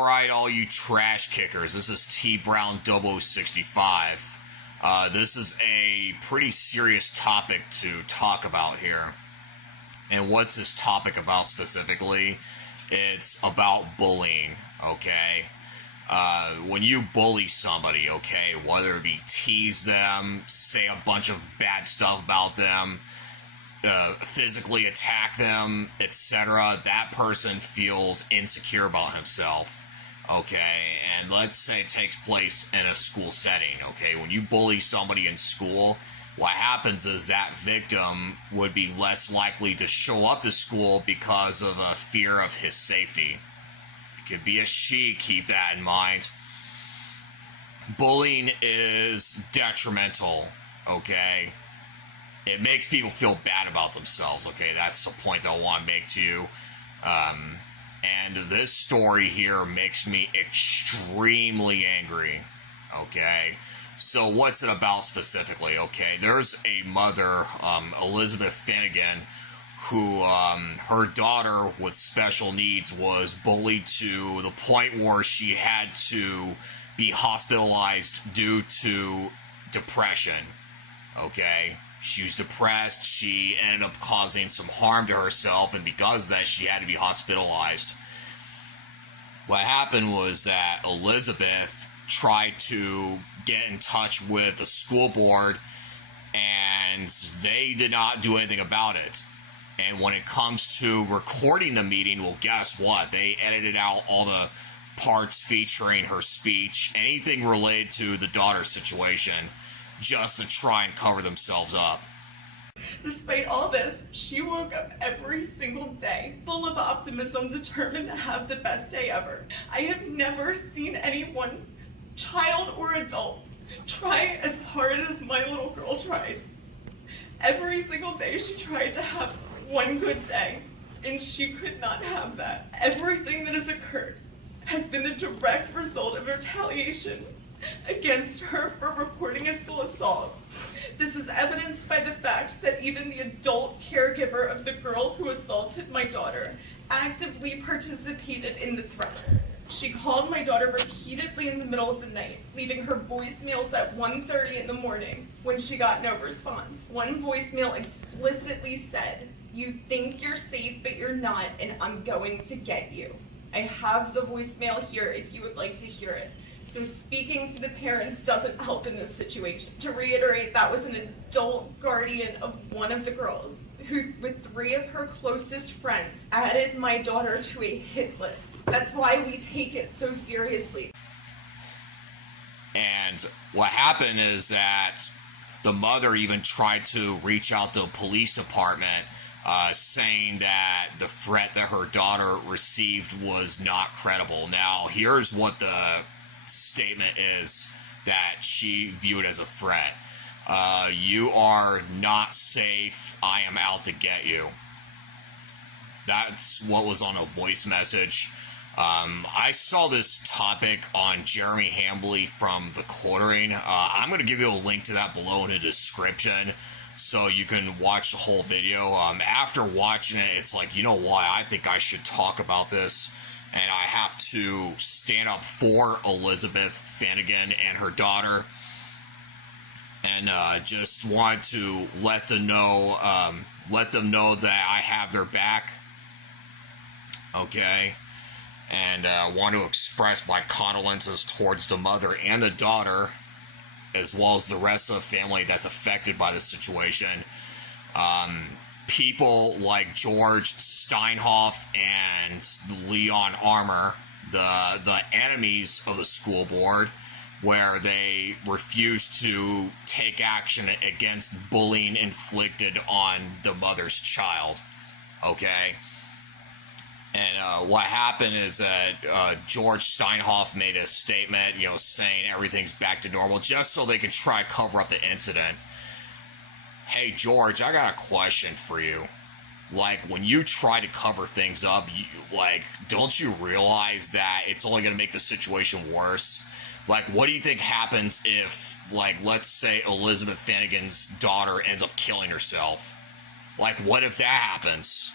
Alright, all you trash kickers, this is TBrown0065. This is a pretty serious topic to talk about here. And what's this topic about specifically? It's about bullying, okay? When you bully somebody, okay, whether it be tease them, say a bunch of bad stuff about them, physically attack them, etc., that person feels insecure about himself, okay? And let's say it takes place in a school setting, okay? When you bully somebody in school, what happens is that victim would be less likely to show up to school because of a fear of his safety. It could be a she, keep that in mind. Bullying is detrimental, okay? It makes people feel bad about themselves, okay? That's the point that I want to make to you. And this story here makes me extremely angry, okay? So what's it about specifically, okay? There's a mother, Elizabeth Finnegan, who her daughter with special needs was bullied to the point where she had to be hospitalized due to depression, okay? She was depressed, she ended up causing some harm to herself, and because of that, she had to be hospitalized. What happened was that Elizabeth tried to get in touch with the school board, and they did not do anything about it. And when it comes to recording the meeting, well, guess what? They edited out all the parts featuring her speech, anything related to the daughter situation, just to try and cover themselves up. Despite all this, she woke up every single day full of optimism, determined to have the best day ever. I have never seen anyone, child or adult, try as hard as my little girl tried. Every single day she tried to have one good day, and she could not have that. Everything that has occurred has been the direct result of retaliation against her for reporting a sexual assault. This is evidenced by the fact that even the adult caregiver of the girl who assaulted my daughter actively participated in the threats. She called my daughter repeatedly in the middle of the night, leaving her voicemails at 1:30 in the morning when she got no response. One voicemail explicitly said, "You think you're safe, but you're not, and I'm going to get you." I have the voicemail here if you would like to hear it. So speaking to the parents doesn't help in this situation. To reiterate, that was an adult guardian of one of the girls who, with 3 of her closest friends, added my daughter to a hit list. That's why we take it so seriously. And what happened is that the mother even tried to reach out to the police department, saying that the threat that her daughter received was not credible. Now, here's what the statement is that she viewed as a threat. You are not safe. I am out to get you. That's what was on a voice message. I saw this topic on Jeremy Hambley from The Quartering. I'm going to give you a link to that below in the description so you can watch the whole video. After watching it, it's like, you know what? I think I should talk about this. And I have to stand up for Elizabeth Finnegan and her daughter, and just want to let them know that I have their back, okay? And want to express my condolences towards the mother and the daughter, as well as the rest of the family that's affected by the situation. People like George Steinhoff and Leon Armour, the enemies of the school board, where they refuse to take action against bullying inflicted on the mother's child, okay? And what happened is that George Steinhoff made a statement, saying everything's back to normal, just so they could try to cover up the incident. Hey, George, I got a question for you. Like, when you try to cover things up, don't you realize that it's only going to make the situation worse? Like, what do you think happens if, let's say Elizabeth Finnegan's daughter ends up killing herself? Like, what if that happens?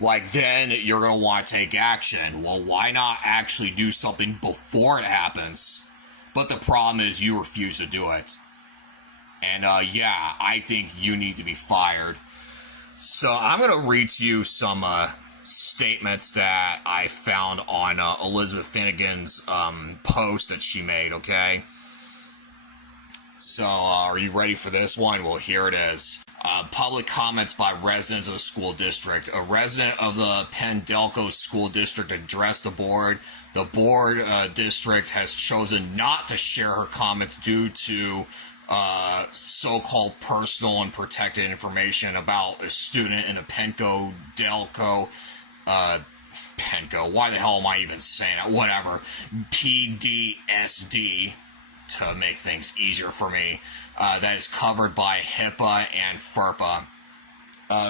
like then you're going to want to take action. Well, why not actually do something before it happens? But the problem is you refuse to do it. And yeah, I think you need to be fired. So I'm going to read to you some statements that I found on Elizabeth Finnegan's post that she made, okay? So are you ready for this one? Well, here it is. Public comments by residents of the school district. A resident of the Penn-Delco school district addressed the board. The board district has chosen not to share her comments due to so-called personal and protected information about a student in the Penn-Delco, why the hell am I even saying it? Whatever. PDSD, to make things easier for me, that is covered by HIPAA and FERPA.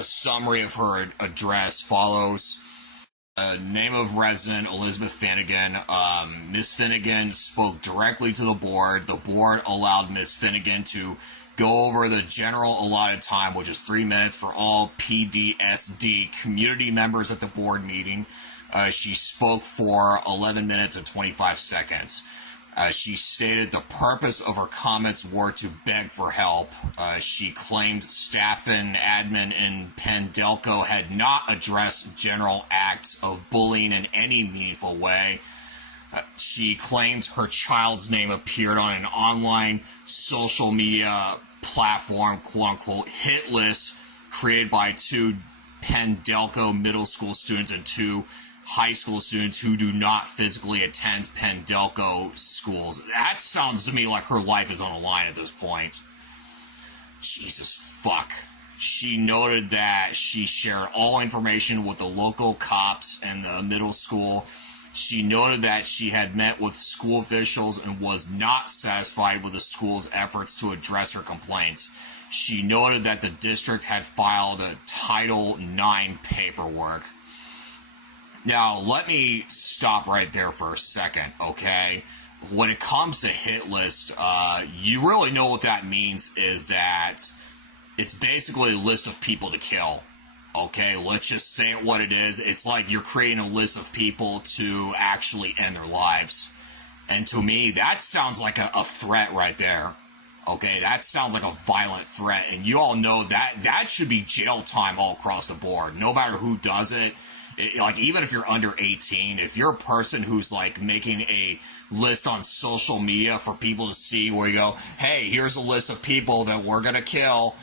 Summary of her address follows. Name of resident, Elizabeth Finnegan. Ms. Finnegan spoke directly to the board. The board allowed Ms. Finnegan to go over the general allotted time, which is 3 minutes for all PDSD community members at the board meeting. She spoke for 11 minutes and 25 seconds. She stated the purpose of her comments were to beg for help. She claimed staff and admin in Penn-Delco had not addressed general acts of bullying in any meaningful way. She claimed her child's name appeared on an online social media platform, quote-unquote, hit list created by 2 Penn-Delco middle school students and 2 high school students who do not physically attend Penn-Delco schools. That sounds to me like her life is on the line at this point. Jesus fuck. She noted that she shared all information with the local cops and the middle school. She noted that she had met with school officials and was not satisfied with the school's efforts to address her complaints. She noted that the district had filed a Title IX paperwork. Now, let me stop right there for a second, okay? When it comes to hit list, you really know what that means is that it's basically a list of people to kill, okay? Let's just say it what it is. It's like you're creating a list of people to actually end their lives. And to me, that sounds like a threat right there, okay? That sounds like a violent threat, and you all know that should be jail time all across the board, no matter who does it. Like, even if you're under 18, if you're a person who's, like, making a list on social media for people to see where you go, hey, here's a list of people that we're going to kill.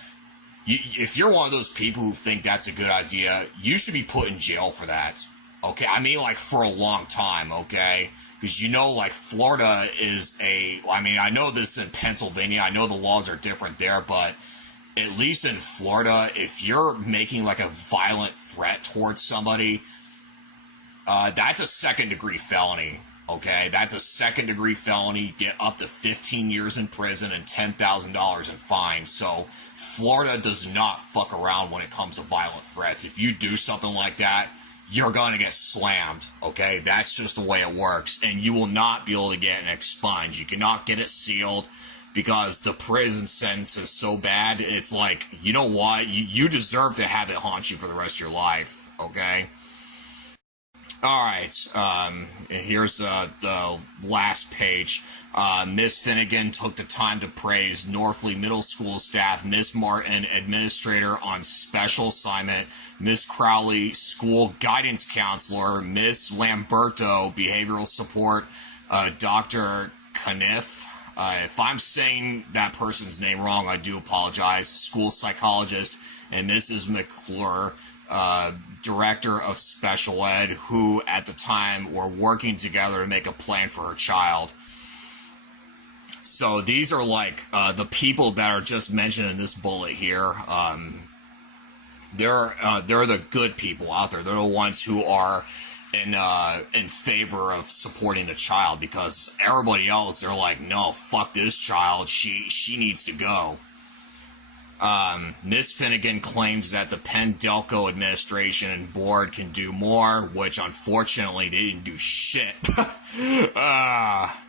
If you're one of those people who think that's a good idea, you should be put in jail for that. Okay? I mean, like, for a long time, okay? Because, you know, like, Florida is I know this in Pennsylvania. I know the laws are different there, but at least in Florida, if you're making like a violent threat towards somebody, that's a second-degree felony, okay? That's a second-degree felony. You get up to 15 years in prison and $10,000 in fines. So Florida does not fuck around when it comes to violent threats. If you do something like that, you're going to get slammed, okay? That's just the way it works. And you will not be able to get it expunged. You cannot get it sealed, because the prison sentence is so bad, it's like, you know what? You deserve to have it haunt you for the rest of your life, okay? Alright, here's the last page. Miss Finnegan took the time to praise Northley Middle School staff, Miss Martin, administrator on special assignment, Miss Crowley, school guidance counselor, Miss Lamberto, behavioral support, Dr. Caniff, if I'm saying that person's name wrong, I do apologize. School psychologist, and Mrs. McClure, director of special ed, who at the time were working together to make a plan for her child. So these are like the people that are just mentioned in this bullet here. They're the good people out there. They're the ones who are in favor of supporting the child, because everybody else, they're like, no, fuck this child, she needs to go. Miss Finnegan claims that the Penn-Delco administration and board can do more, which unfortunately they didn't do shit.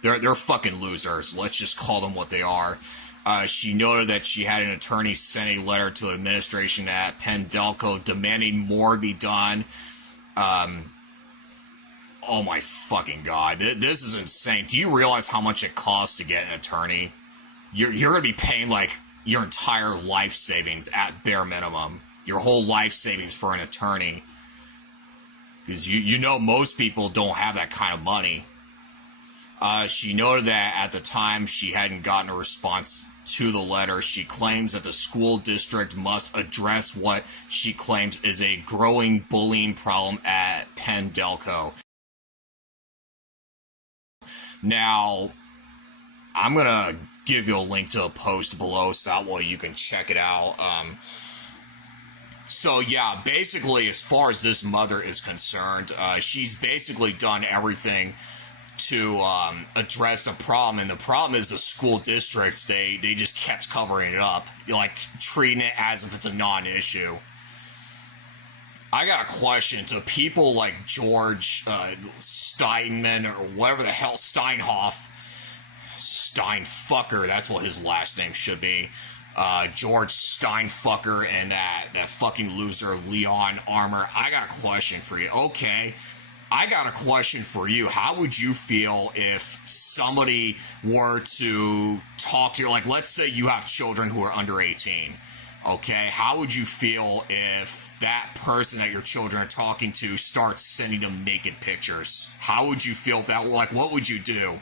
They're fucking losers. Let's just call them what they are. She noted that she had an attorney send a letter to administration at Penn-Delco demanding more be done. Oh my fucking god, this is insane. Do you realize how much it costs to get an attorney? You're going to be paying like your entire life savings at bare minimum. Your whole life savings for an attorney. Because you know most people don't have that kind of money. She noted that at the time she hadn't gotten a response to the letter. She claims that the school district must address what she claims is a growing bullying problem at Penn-Delco. Now, I'm going to give you a link to a post below so that way you can check it out. So yeah, basically, as far as this mother is concerned, she's basically done everything to address the problem, and the problem is the school districts, they just kept covering it up, like treating it as if it's a non-issue. I got a question to people like George Steinman, or whatever the hell, Steinfucker, that's what his last name should be. George Steinfucker and that fucking loser Leon Armour. I got a question for you. Okay, I got a question for you. How would you feel if somebody were to talk to you, like let's say you have children who are under 18, okay? How would you feel if that person that your children are talking to starts sending them naked pictures? How would you feel if that, like, what would you do?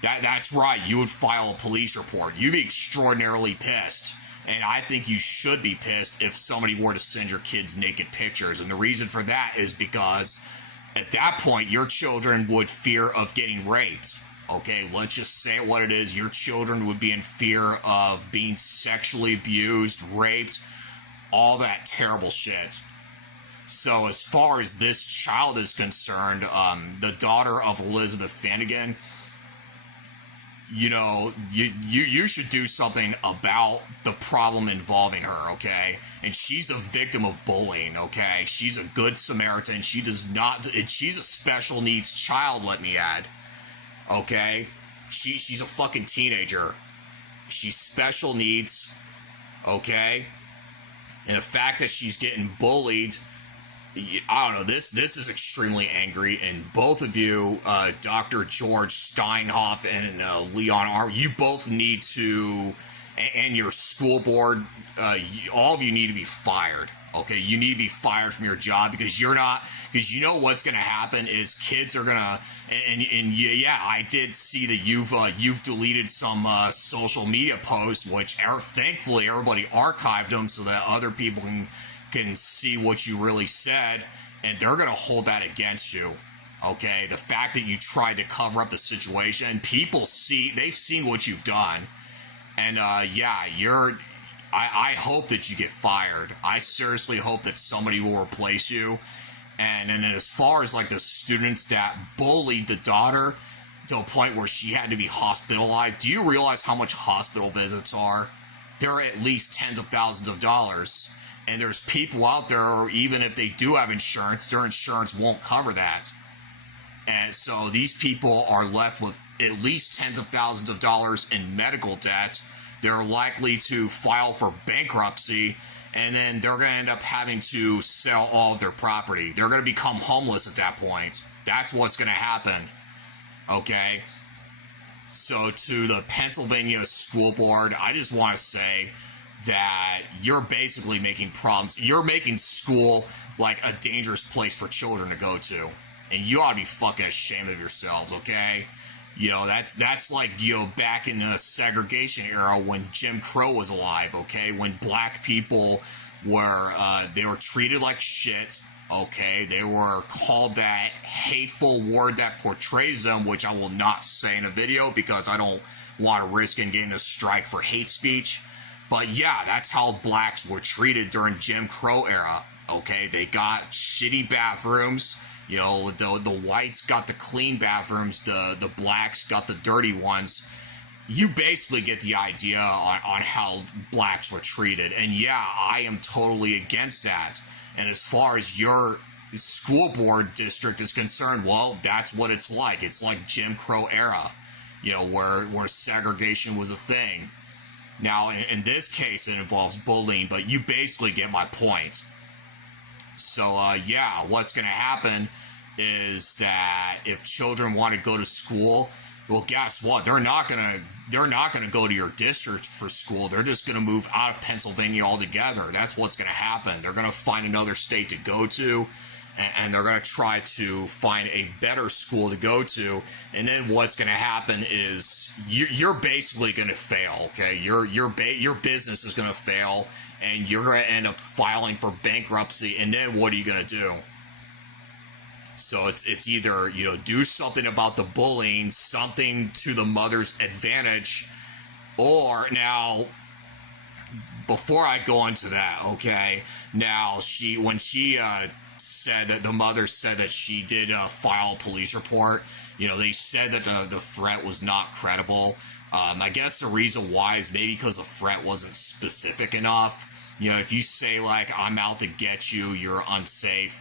That's right, you would file a police report. You'd be extraordinarily pissed. And I think you should be pissed if somebody were to send your kids naked pictures. And the reason for that is because at that point, your children would fear of getting raped. Okay, let's just say it what it is. Your children would be in fear of being sexually abused, raped, all that terrible shit. So as far as this child is concerned, the daughter of Elizabeth Finnegan, you know, you should do something about the problem involving her, okay? And she's a victim of bullying, okay? She's a good Samaritan. She does not, she's a special needs child, let me add, okay? She's a fucking teenager. She's special needs, okay? And the fact that she's getting bullied, I don't know, this is extremely angry, and both of you, Dr. George Steinhoff and Leon R., you both need to, and your school board, all of you need to be fired, okay? You need to be fired from your job because you're not, because you know what's going to happen is kids are going to, and yeah, I did see that you've deleted some social media posts, which thankfully everybody archived them so that other people can see what you really said, and they're going to hold that against you, okay? The fact that you tried to cover up the situation, people they've seen what you've done, and yeah, I hope that you get fired. I seriously hope that somebody will replace you. And then as far as like the students that bullied the daughter to a point where she had to be hospitalized, do you realize how much hospital visits are? They're at least tens of thousands of dollars. And there's people out there, even if they do have insurance, their insurance won't cover that. And so these people are left with at least tens of thousands of dollars in medical debt. They're likely to file for bankruptcy, and then they're going to end up having to sell all of their property. They're going to become homeless at that point. That's what's going to happen. Okay? So to the Pennsylvania School Board, I just want to say that you're basically making problems. You're making school like a dangerous place for children to go to. And you ought to be fucking ashamed of yourselves, okay? You know, that's like, you know, back in the segregation era when Jim Crow was alive, okay? When black people were, they were treated like shit, okay? They were called that hateful word that portrays them, which I will not say in a video because I don't want to risk getting a strike for hate speech. But yeah, that's how blacks were treated during Jim Crow era, okay? They got shitty bathrooms. You know, the whites got the clean bathrooms, the blacks got the dirty ones. You basically get the idea on how blacks were treated. And yeah, I am totally against that. And as far as your school board district is concerned, well, that's what it's like. It's like Jim Crow era. where segregation was a thing. Now, in this case, it involves bullying, but you basically get my point. So, yeah, what's going to happen is that if children want to go to school, well, guess what? They're not gonna go to your district for school. They're just gonna move out of Pennsylvania altogether. That's what's gonna happen. They're gonna find another state to go to, and they're gonna try to find a better school to go to. And then what's gonna happen is you're basically gonna fail. Okay, your business is gonna fail, and you're gonna end up filing for bankruptcy. And then what are you gonna do? So it's either, do something about the bullying, something to the mother's advantage, or now, before I go into that, okay, now when she said that the mother said that she did file a police report, they said that the threat was not credible. I guess the reason why is maybe because the threat wasn't specific enough. If you say, like, I'm out to get you, you're unsafe,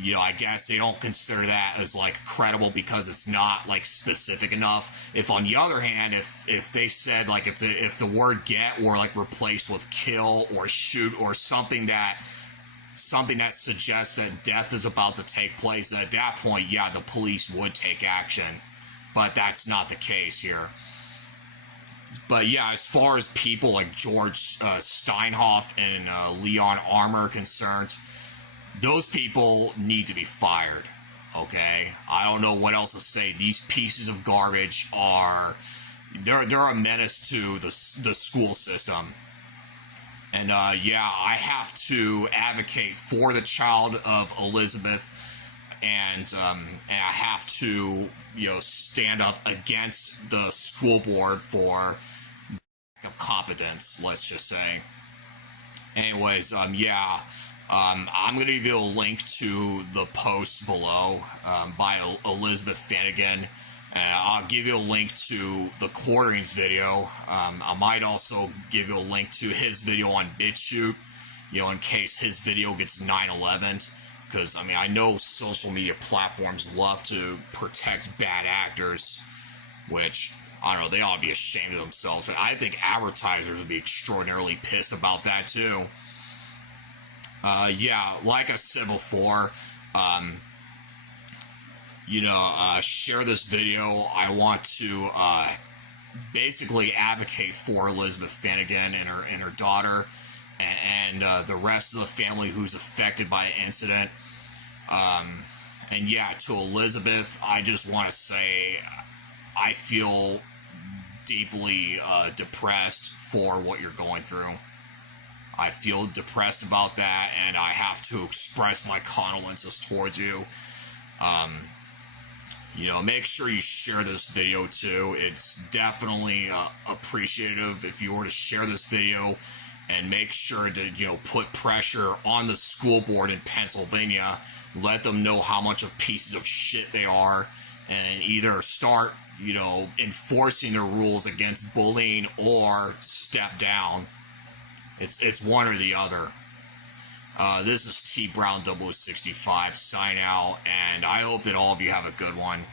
I guess they don't consider that as, like, credible because it's not, like, specific enough. If, on the other hand, if they said, like, if the word get were, like, replaced with kill or shoot or something that suggests that death is about to take place, and at that point, yeah, the police would take action. But that's not the case here. But yeah, as far as people like George Steinhoff and Leon Armour are concerned, those people need to be fired, okay? I don't know what else to say. These pieces of garbage they're a menace to the school system. And yeah, I have to advocate for the child of Elizabeth, and I have to, stand up against the school board for lack of competence, let's just say. Anyways, yeah. I'm going to give you a link to the post below by Elizabeth Finnegan. I'll give you a link to the quarterings video. I might also give you a link to his video on BitChute, in case his video gets 9/11. Because, I know social media platforms love to protect bad actors, which, I don't know, they ought to be ashamed of themselves. I think advertisers would be extraordinarily pissed about that, too. Yeah, like I said before, share this video. I want to basically advocate for Elizabeth Finnegan and her daughter and the rest of the family who's affected by the incident. And yeah, to Elizabeth, I just want to say I feel deeply depressed for what you're going through. I feel depressed about that, and I have to express my condolences towards you. Make sure you share this video too. It's definitely appreciative if you were to share this video, and make sure to, put pressure on the school board in Pennsylvania. Let them know how much of pieces of shit they are, and either start, enforcing the rules against bullying or step down. It's one or the other. This is TBrown0065 sign out, and I hope that all of you have a good one.